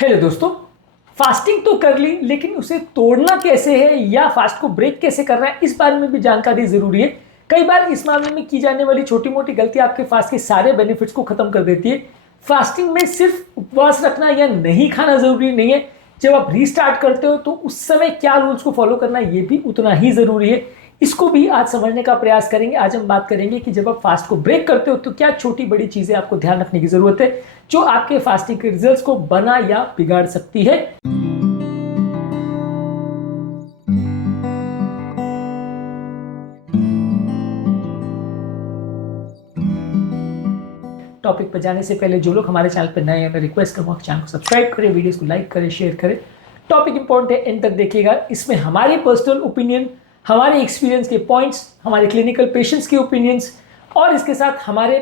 Hello दोस्तों, fasting तो कर ली, लेकिन उसे तोड़ना कैसे है या फास्ट को ब्रेक कैसे करना है, इस बारे में भी जानकारी जरूरी है। कई बार इस मामले में की जाने वाली छोटी मोटी गलती आपके फास्ट के सारे बेनिफिट्स को खत्म कर देती है। फास्टिंग में सिर्फ उपवास रखना या नहीं खाना जरूरी नहीं है। जब आप रीस्टार्ट करते हो तो उस समय क्या रूल्स को फॉलो करना ये भी उतना ही जरूरी है। इसको भी आज समझने का प्रयास करेंगे। आज हम बात करेंगे कि जब आप फास्ट को ब्रेक करते हो तो क्या छोटी बड़ी चीजें आपको ध्यान रखने की जरूरत है जो आपके फास्टिंग के रिजल्ट्स को बना या बिगाड़ सकती है। टॉपिक पर जाने से पहले जो लोग हमारे चैनल पर नए हैं, मैं रिक्वेस्ट करूंगा कि चैनल को सब्सक्राइब करें, वीडियोस को लाइक करें, शेयर करें। टॉपिक इंपॉर्टेंट है, एंड तक देखिएगा। इसमें हमारे पर्सनल ओपिनियन, हमारे एक्सपीरियंस के पॉइंट्स, हमारे क्लिनिकल पेशेंट्स के ओपिनियंस और इसके साथ हमारे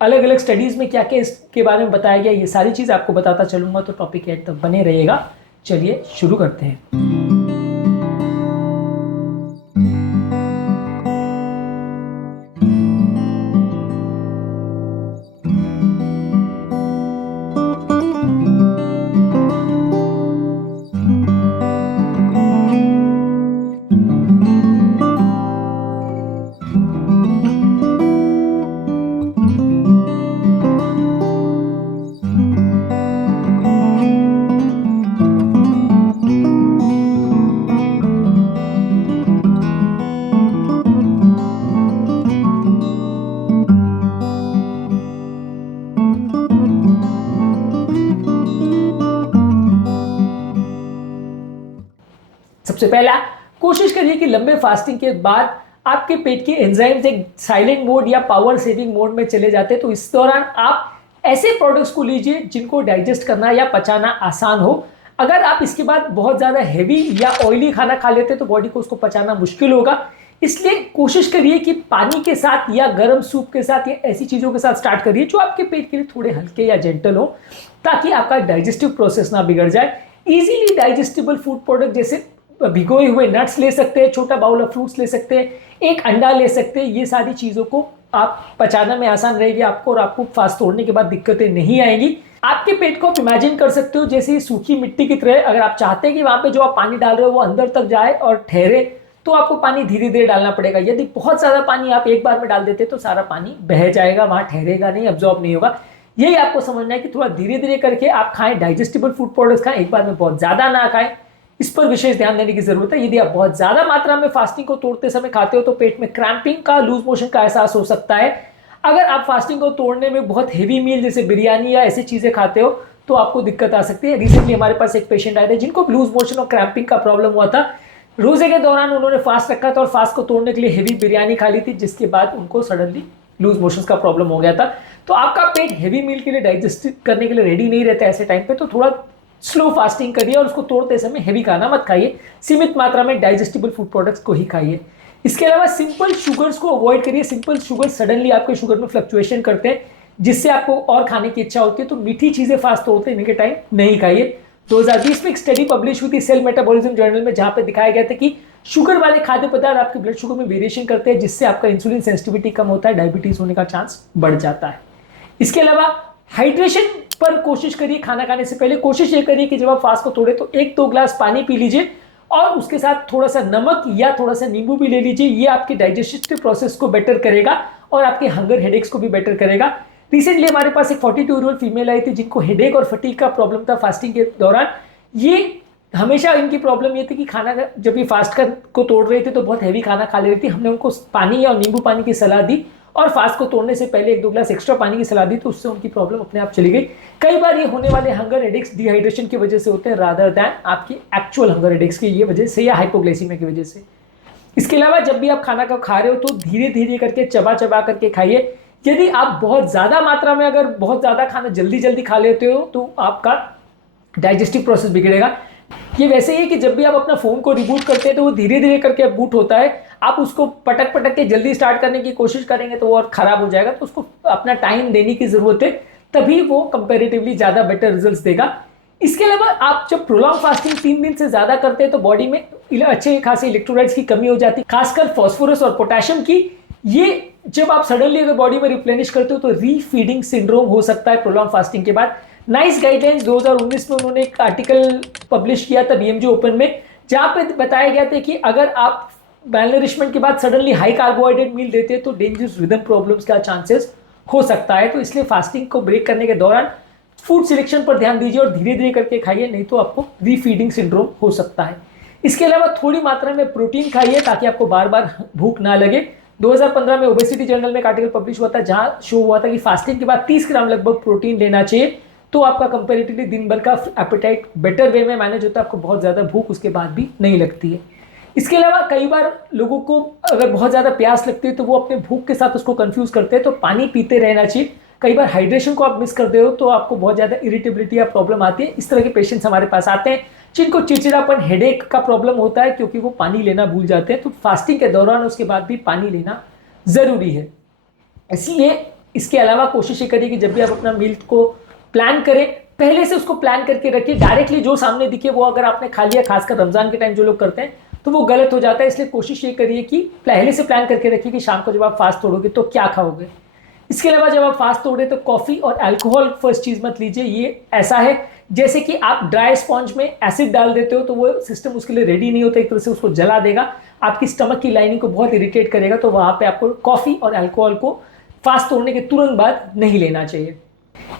अलग अलग स्टडीज में क्या क्या इसके बारे में बताया गया, ये सारी चीज़ आपको बताता चलूंगा। तो टॉपिक एंड तक बने रहिएगा। चलिए शुरू करते हैं। सबसे पहला, कोशिश करिए कि लंबे फास्टिंग के बाद आपके पेट के एंजाइम्स एक साइलेंट मोड या पावर सेविंग मोड में चले जाते हैं। तो इस दौरान आप ऐसे प्रोडक्ट्स को लीजिए जिनको डाइजेस्ट करना या पचाना आसान हो। अगर आप इसके बाद बहुत ज़्यादा हैवी या ऑयली खाना खा लेते हैं तो बॉडी को उसको पचाना मुश्किल होगा। इसलिए कोशिश करिए कि पानी के साथ या गर्म सूप के साथ या ऐसी चीज़ों के साथ स्टार्ट करिए जो आपके पेट के लिए थोड़े हल्के या जेंटल हो, ताकि आपका डाइजेस्टिव प्रोसेस ना बिगड़ जाए। इजीली डाइजेस्टिबल फूड प्रोडक्ट जैसे भिगोए हुए नट्स ले सकते हैं, छोटा बाउल ऑफ फ्रूट्स ले सकते हैं, एक अंडा ले सकते हैं। ये सारी चीज़ों को आप पचाना में आसान रहेगी आपको और आपको फास्ट तोड़ने के बाद दिक्कतें नहीं आएंगी। आपके पेट को आप इमेजिन कर सकते हो जैसे सूखी मिट्टी की तरह। अगर आप चाहते हैं कि वहाँ पे जो आप पानी डाल रहे हो वो अंदर तक जाए और ठहरे, तो आपको पानी धीरे धीरे डालना पड़ेगा। यदि बहुत ज़्यादा पानी आप एक बार में डाल देते तो सारा पानी बह जाएगा, वहाँ ठहरेगा नहीं, अब्जॉर्ब नहीं होगा। यही आपको समझना है कि थोड़ा धीरे धीरे करके आप खाएं, डाइजेस्टिबल फूड प्रोडक्ट्स खाएं, एक बार में बहुत ज़्यादा ना खाएं। इस पर विशेष ध्यान देने की जरूरत है। यदि आप बहुत ज्यादा मात्रा में फास्टिंग को तोड़ते समय खाते हो तो पेट में क्रैम्पिंग का, लूज मोशन का एहसास हो सकता है। अगर आप फास्टिंग को तोड़ने में बहुत हेवी मील जैसे बिरयानी या ऐसी चीजें खाते हो तो आपको दिक्कत आ सकती है। रिसेंटली हमारे पास एक पेशेंट आए थे जिनको लूज मोशन और क्रैम्पिंग का प्रॉब्लम हुआ था। रोजे के दौरान उन्होंने फास्ट रखा था और फास्ट को तोड़ने के लिए हेवी बिरयानी खा ली थी, जिसके बाद उनको सडनली लूज मोशन का प्रॉब्लम हो गया था। तो आपका पेट हेवी मील के लिए डाइजेस्ट करने के लिए रेडी नहीं रहता ऐसे टाइम पे, तो थोड़ा स्लो फास्टिंग करिए और उसको तोड़ते समय हेवी खाना मत खाइए। सीमित मात्रा में डाइजेस्टिबल फूड प्रोडक्ट्स को ही खाइए। इसके अलावा सिंपल शुगर्स को अवॉइड करिए। सिंपल शुगर सडनली आपके शुगर में फ्लक्चुएशन करते हैं, जिससे आपको और खाने की इच्छा होती है। तो मीठी चीजें फास्ट तोड़ने के टाइम नहीं खाइए। 2020 में एक स्टडी पब्लिश हुई थी सेल मेटाबॉलिज्म जर्नल में, जहां पर दिखाया गया था कि शुगर वाले खाद्य पदार्थ आपके ब्लड शुगर में वेरिएशन करते हैं, जिससे आपका इंसुलिन सेंसिटिविटी कम होता है, डायबिटीज होने का चांस बढ़ जाता है। इसके अलावा हाइड्रेशन पर कोशिश करिए। खाना खाने से पहले कोशिश ये करिए कि जब आप फास्ट को तोड़े तो 1-2 ग्लास पानी पी लीजिए और उसके साथ थोड़ा सा नमक या थोड़ा सा नींबू भी ले लीजिए। ये आपके डाइजेस्टिव प्रोसेस को बेटर करेगा और आपके हंगर हेडेक्स को भी बेटर करेगा। रिसेंटली हमारे पास एक 42 ईयर फीमेल आई थी जिनको हेडेक और फटीग का प्रॉब्लम था फास्टिंग के दौरान। ये हमेशा इनकी प्रॉब्लम ये थी कि खाना जब ये फास्ट को तोड़ रहे थे तो बहुत हैवी खाना खा ले रही थी। हमने उनको पानी या नींबू पानी की सलाह दी और फास्ट को तोड़ने से पहले 1-2 ग्लास एक्स्ट्रा पानी की सलाह दी, तो उससे उनकी प्रॉब्लम अपने आप चली गई। कई बार ये होने वाले हंगर हेडेक्स डिहाइड्रेशन की वजह से होते हैं रादर दैन आपकी एक्चुअल हंगर हेडेक्स की ये वजह से या हाइपोग्लाइसीमिया की वजह से। इसके अलावा जब भी आप खाना का खा रहे हो तो धीरे धीरे करके चबा चबा करके खाइए। यदि आप बहुत ज़्यादा मात्रा में अगर बहुत ज़्यादा खाना जल्दी जल्दी खा लेते हो तो आपका डाइजेस्टिव प्रोसेस बिगड़ेगा। ये वैसे ही है कि जब भी आप अपना फ़ोन को रिबूट करते हैं तो वो धीरे धीरे करके बूट होता है। आप उसको पटक पटक के जल्दी स्टार्ट करने की कोशिश करेंगे तो वो और ख़राब हो जाएगा। तो उसको अपना टाइम देने की ज़रूरत है, तभी वो कंपैरेटिवली ज़्यादा बेटर रिजल्ट्स देगा। इसके अलावा आप जब प्रोलॉन्ग फास्टिंग 3 दिन से ज़्यादा करते हैं तो बॉडी में अच्छे खासे इलेक्ट्रोलाइट्स की कमी हो जाती है, खासकर फॉस्फोरस और पोटेशियम की। ये जब आप सडनली अगर बॉडी में रिप्लेनिश करते हो तो रीफीडिंग सिंड्रोम हो सकता है प्रोलॉन्ग फास्टिंग के बाद। नाइस गाइडलाइंस 2019 में उन्होंने एक आर्टिकल पब्लिश किया था बीएमजी ओपन में, जहां पे बताया गया था कि अगर आप मैलनरिशमेंट के बाद सडनली हाई कार्बोहाइड्रेट मील देते हैं तो डेंजरस रिदम प्रॉब्लम्स का चांसेस हो सकता है। तो इसलिए फास्टिंग को ब्रेक करने के दौरान फूड सिलेक्शन पर ध्यान दीजिए और धीरे धीरे करके खाइए, नहीं तो आपको रीफीडिंग सिंड्रोम हो सकता है। इसके अलावा थोड़ी मात्रा में प्रोटीन खाइए ताकि आपको बार बार भूख ना लगे। 2015 में ओबेसिटी जर्नल में एक आर्टिकल पब्लिश हुआ था जहां शो हुआ था कि फास्टिंग के बाद 30 ग्राम लगभग प्रोटीन लेना चाहिए, तो आपका कंपेरेटिवली दिन भर का एपेटाइट बेटर वे में मैनेज होता है, आपको बहुत ज़्यादा भूख उसके बाद भी नहीं लगती है। इसके अलावा कई बार लोगों को अगर बहुत ज़्यादा प्यास लगती है तो वो अपने भूख के साथ उसको कंफ्यूज करते हैं, तो पानी पीते रहना चाहिए। कई बार हाइड्रेशन को आप मिस करते हो तो आपको बहुत ज़्यादा इरिटेबिलिटी या प्रॉब्लम आती है। इस तरह के पेशेंट्स हमारे पास आते हैं जिनको चिड़चिड़ापन, हेडेक का प्रॉब्लम होता है क्योंकि वो पानी लेना भूल जाते हैं। तो फास्टिंग के दौरान उसके बाद भी पानी लेना ज़रूरी है। इसलिए इसके अलावा कोशिश ये करिए कि जब भी आप अपना मील को प्लान करें, पहले से उसको प्लान करके रखिए। डायरेक्टली जो सामने दिखे वो अगर आपने खा लिया, खासकर रमज़ान के टाइम जो लोग करते हैं, तो वो गलत हो जाता है। इसलिए कोशिश ये करिए कि पहले से प्लान करके रखिए कि शाम को जब आप फास्ट तोड़ोगे तो क्या खाओगे। इसके अलावा जब आप फास्ट तोड़े तो कॉफ़ी और अल्कोहल फर्स्ट चीज़ मत लीजिए। ये ऐसा है जैसे कि आप ड्राई स्पॉन्ज में एसिड डाल देते हो तो वो सिस्टम उसके लिए रेडी नहीं होता, एक तरह से उसको जला देगा, आपकी स्टमक की लाइनिंग को बहुत इरिटेट करेगा। तो वहाँ पे आपको कॉफ़ी और अल्कोहल को फास्ट तोड़ने के तुरंत बाद नहीं लेना चाहिए।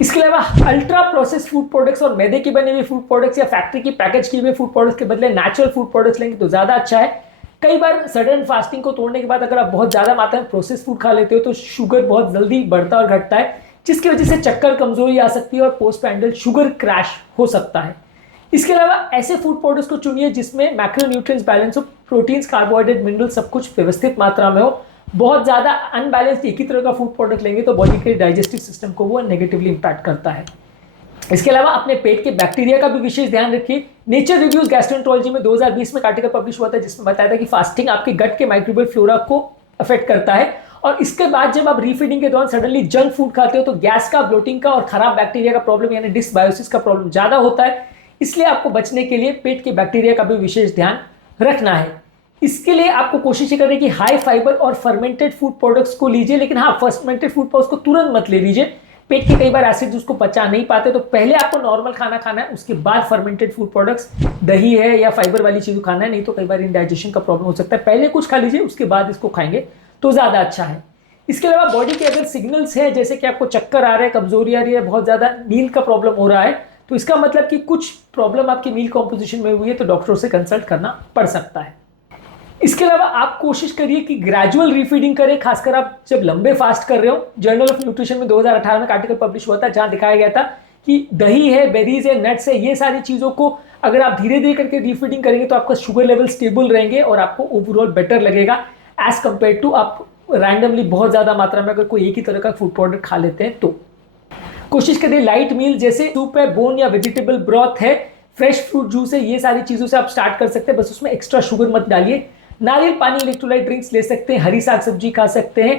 इसके अलावा अल्ट्रा प्रोसेस फूड प्रोडक्ट्स और मैदे की बने हुए फूड प्रोडक्ट्स या फैक्ट्री की पैकेज किए हुए फूड प्रोडक्ट्स के बदले नेचुरल फूड प्रोडक्ट्स लेंगे तो ज़्यादा अच्छा है। कई बार सडन फास्टिंग को तोड़ने के बाद अगर आप बहुत ज़्यादा मात्रा में प्रोसेस फूड खा लेते हो तो शुगर बहुत जल्दी बढ़ता और घटता है, जिसकी वजह से चक्कर, कमजोरी आ सकती है और पोस्ट पैंडल शुगर क्रैश हो सकता है। इसके अलावा ऐसे फूड प्रोडक्ट्स को चुनिए जिसमें मैक्रोन्यूट्रिएंट्स बैलेंस हो, प्रोटीन्स, कार्बोहाइड्रेट, मिनरल सब कुछ व्यवस्थित मात्रा में हो। बहुत ज़्यादा अनबैलेंस्ड एक ही तरह का फूड प्रोडक्ट लेंगे तो बॉडी के डाइजेस्टिव सिस्टम को वो नेगेटिवली इंपैक्ट करता है। इसके अलावा अपने पेट के बैक्टीरिया का भी विशेष ध्यान रखिए। नेचर रिव्यूज गैस्ट्रोएंटरोलॉजी में 2020 में एक आर्टिकल पब्लिश हुआ था जिसमें बताया था कि फास्टिंग आपके गट के माइक्रोबियल फ्लोरा को अफेक्ट करता है, और इसके बाद जब आप रीफीडिंग के दौरान सडनली जंक फूड खाते हो तो गैस का, ब्लोटिंग का और खराब बैक्टीरिया का प्रॉब्लम यानी डिसबायोसिस का प्रॉब्लम ज़्यादा होता है। इसलिए आपको बचने के लिए पेट के बैक्टीरिया का भी विशेष ध्यान रखना है। इसके लिए आपको कोशिश करें कि हाई फाइबर और फर्मेंटेड फूड प्रोडक्ट्स को लीजिए, लेकिन हाँ, फर्मेंटेड फूड प्रोडक्ट्स को तुरंत मत ले लीजिए। पेट के कई बार एसिड उसको पचा नहीं पाते, तो पहले आपको नॉर्मल खाना खाना है, उसके बाद फर्मेंटेड फूड प्रोडक्ट्स, दही है या फाइबर वाली चीज़ खाना है, नहीं तो कई बार इंडाइजेशन का प्रॉब्लम हो सकता है। पहले कुछ खा लीजिए, उसके बाद इसको खाएंगे तो ज़्यादा अच्छा है। इसके अलावा बॉडी के अगर सिग्नल्स हैं जैसे कि आपको चक्कर आ रहा है, कमजोरी आ रही है, बहुत ज़्यादा नींद का प्रॉब्लम हो रहा है, तो इसका मतलब कि कुछ प्रॉब्लम आपकी मील कॉम्पोजिशन में हुई है, तो डॉक्टरों से कंसल्ट करना पड़ सकता है। इसके अलावा आप कोशिश करिए कि ग्रेजुअल रीफीडिंग करें, खासकर आप जब लंबे फास्ट कर रहे हो। जर्नल ऑफ न्यूट्रिशन में 2018 में एक आर्टिकल पब्लिश हुआ था जहां दिखाया गया था कि दही है, बेरीज है, नट्स है, ये सारी चीज़ों को अगर आप धीरे धीरे करके रीफीडिंग करेंगे तो आपका शुगर लेवल स्टेबल रहेंगे और आपको ओवरऑल बेटर लगेगा एज कम्पेयर टू आप रैंडमली बहुत ज़्यादा मात्रा में अगर कोई एक ही तरह का फूड प्रोडक्ट खा लेते हैं। तो कोशिश करिए लाइट मील जैसे सूप है, बोन या वेजिटेबल ब्रॉथ है, फ्रेश फ्रूट जूस है, ये सारी चीज़ों से आप स्टार्ट कर सकते हैं, बस उसमें एक्स्ट्रा शुगर मत डालिए। नारियल पानी, इलेक्ट्रोलाइट ड्रिंक्स ले सकते हैं, हरी साग सब्जी खा सकते हैं,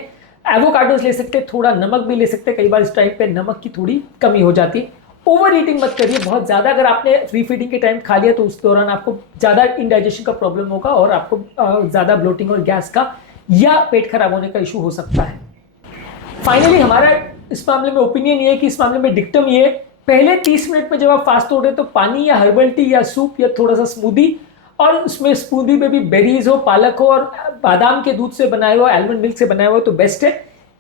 एवोकाडोस ले सकते हैं, थोड़ा नमक भी ले सकते हैं। कई बार इस टाइम पे नमक की थोड़ी कमी हो जाती है। ओवर ईटिंग मत करिए, बहुत ज़्यादा अगर आपने रीफीडिंग के टाइम खा लिया तो उस दौरान आपको ज़्यादा इंडाइजेशन का प्रॉब्लम होगा और आपको ज़्यादा ब्लोटिंग और गैस का या पेट खराब होने का इशू हो सकता है। फाइनली हमारा इस मामले में ओपिनियन ये है कि इस मामले में डिक्टम ये है, पहले 30 मिनट में जब आप फास्ट तोड़ रहे तो पानी या हर्बल टी या सूप या थोड़ा सा स्मूदी, और उसमें स्मूदी में भी बेरीज हो, पालक हो और बादाम के दूध से बनाए हो, आलमंड मिल्क से बनाए हो तो बेस्ट है।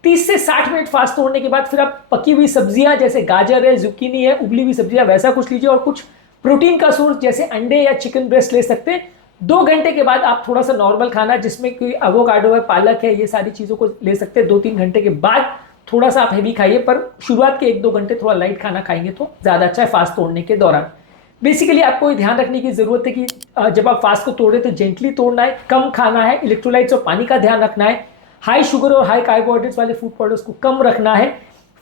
30 से 60 मिनट फास्ट तोड़ने के बाद फिर आप पकी हुई सब्जियां जैसे गाजर है, जुकीनी है, उबली हुई सब्जियां वैसा कुछ लीजिए और कुछ प्रोटीन का सोर्स जैसे अंडे या चिकन ब्रेस्ट ले सकते हैं। 2 घंटे के बाद आप थोड़ा सा नॉर्मल खाना जिसमें कोई एवोकाडो है, पालक है, ये सारी चीज़ों को ले सकते हैं। 2-3 घंटे के बाद थोड़ा सा आप हैवी खाइए, पर शुरुआत के 1-2 घंटे थोड़ा लाइट खाना खाएंगे तो ज़्यादा अच्छा है फास्ट तोड़ने के दौरान। बेसिकली आपको ये ध्यान रखने की जरूरत है कि जब आप फास्ट को तोड़े तो जेंटली तोड़ना है, कम खाना है, इलेक्ट्रोलाइट्स और पानी का ध्यान रखना है, हाई शुगर और हाई कार्बोहाइड्रेट्स वाले फूड प्रोडक्ट्स को कम रखना है,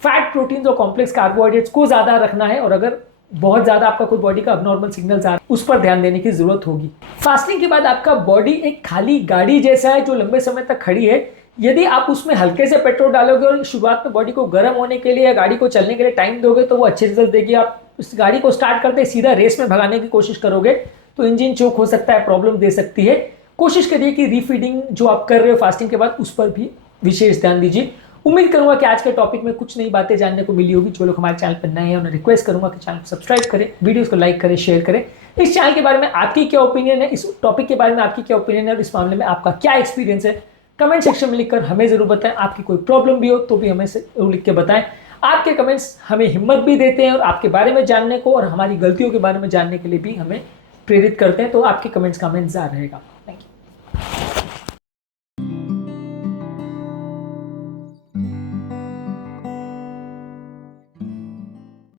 फैट, प्रोटीन्स और कॉम्प्लेक्स कार्बोहाइड्रेट्स को ज़्यादा रखना है, और अगर बहुत ज़्यादा आपका कोई बॉडी का अबनॉर्मल सिग्नल्स आ रहा है उस पर ध्यान देने की जरूरत होगी। फास्टिंग के बाद आपका बॉडी एक खाली गाड़ी जैसा है जो लंबे समय तक खड़ी है। यदि आप उसमें हल्के से पेट्रोल डालोगे और शुरुआत में बॉडी को गर्म होने के लिए या गाड़ी को चलने के लिए टाइम दोगे तो वो अच्छे रिजल्ट देगी। आप उस गाड़ी को स्टार्ट करते सीधा रेस में भगाने की कोशिश करोगे तो इंजन चोक हो सकता है, प्रॉब्लम दे सकती है। कोशिश करिए कि रीफीडिंग जो आप कर रहे हो फास्टिंग के बाद उस पर भी विशेष ध्यान दीजिए। उम्मीद करूंगा कि आज के टॉपिक में कुछ नई बातें जानने को मिली होगी। जो लोग हमारे चैनल पर नए हैं उन्हें रिक्वेस्ट करूंगा कि चैनल को सब्सक्राइब करें, वीडियोस को लाइक करें, शेयर करें। इस चैनल के बारे में आपकी क्या ओपिनियन है, इस टॉपिक के बारे में आपकी क्या ओपिनियन है और इस मामले में आपका क्या एक्सपीरियंस है, कमेंट सेक्शन में लिखकर हमें जरूर बताएं। आपकी कोई प्रॉब्लम भी हो तो भी हमें जरूर लिख के बताएं। आपके कमेंट्स हमें हिम्मत भी देते हैं और आपके बारे में जानने को और हमारी गलतियों के बारे में जानने के लिए भी हमें प्रेरित करते हैं। तो आपके कमेंट्स का हमें इंतजार रहेगा।